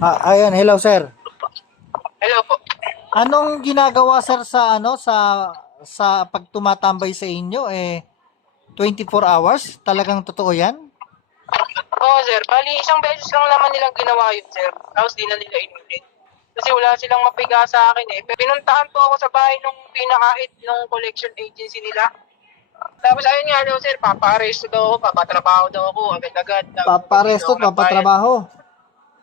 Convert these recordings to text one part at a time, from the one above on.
Ah, ayan, hello sir. Hello po. Anong ginagawa sir sa ano sa sa pagtumatambay sa inyo eh 24 hours? Talagang totoo 'yan? Oo, sir. Bali, isang beses lang naman nilang ginawa yun, sir. Tapos di na nila inulit. Kasi wala silang mapiga sa akin eh. Pinuntahan po ako sa bahay nung pinakait nung collection agency nila. Tapos ayun nga daw, sir, paparesto daw ako, papatrabaho daw ako, agad-agad. Paparesto, papatrabaho. nagbayad.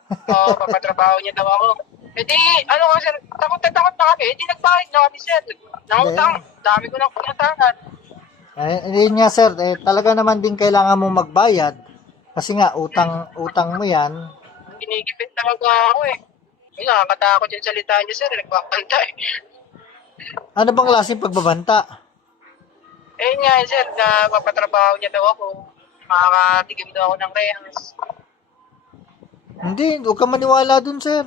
Oo, papatrabaho niya daw ako. Eh di, ano ko, sir, takot na takot na kami. Eh di nagbayad na kami, sir. Nangutang, dami ko nang pinutangan. Eh, yun nga sir, eh, talaga naman din kailangan mo magbayad. Kasi nga, utang, utang mo yan. Kinigipit talaga ako eh. Ay, nakakatakot yung salita niya, sir. Nagpapanta eh. Ano bang klaseng pagbabanta? Eh nga, sir, na papatrabaho niya daw ako. Makakatigim daw ako ng rehas. Hindi, huwag ka maniwala dun sir.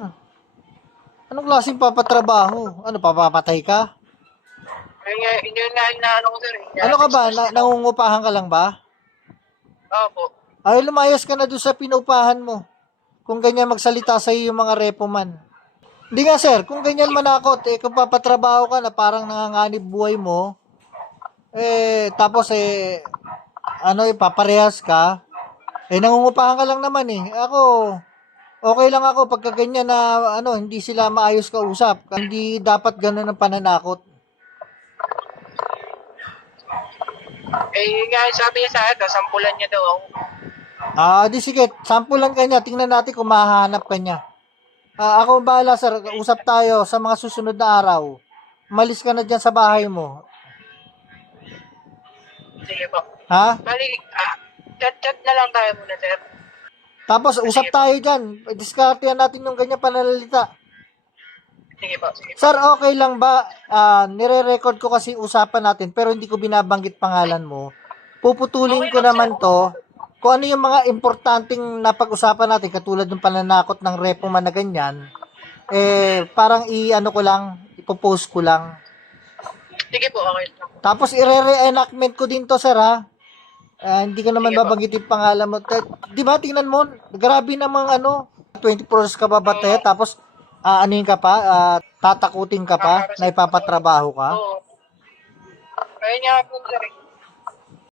Anong klaseng papatrabaho? Ano, papapatay ka? Nga, hindi nga inaano ko, sir. eh. Ano ka ba? Na, nangungupahan ka lang ba? Opo. Ay, lumayas ka na doon sa pinupahan mo. Kung ganyan magsalita sa iyo yung mga repo man. Hindi nga sir, kung ganyan manakot, eh, kung papatrabaho ka na parang nanganganib buhay mo, eh, tapos eh, ano, eh, paparehas ka, eh, nangungupahan ka lang naman eh. Ako, okay lang ako pagka ganyan na, ano, hindi sila maayos kausap. Hindi dapat ganun ang pananakot. Eh nga, sabi niya sa akin, sampulan niya daw ako. Ah, di sige, sampulan ka niya. Tingnan natin kung mahahanap ka niya. Ah, ako ang bahala, sir. Usap tayo sa mga susunod na araw. Malis ka na dyan sa bahay mo. Sige po. Ha? Bali, ah, chat-chat na lang tayo muna, sir. Tapos, usap tayo dyan. Diskartehan natin yung ganyan pananalita. Sige po, sige po. Sir, okay lang ba? Ah, nire-record ko kasi usapan natin pero hindi ko binabanggit pangalan mo. Puputulin ko naman to kung ano yung mga importanteng napag-usapan natin katulad ng pananakot ng repo man na ganyan. Eh, parang i-ano ko lang, ipopost ko lang. Sige po, okay. Tapos i-re-reenactment ko din to, sir, ha? Ah, hindi ko naman po. babanggitin pangalan mo. Di ba, tingnan mo, grabe namang ano, 24 hours ka ba batay, tapos ah, anuin ka pa, ah, tatakutin ka pa, na ipapatrabaho ka. Oo. Ayun nga po.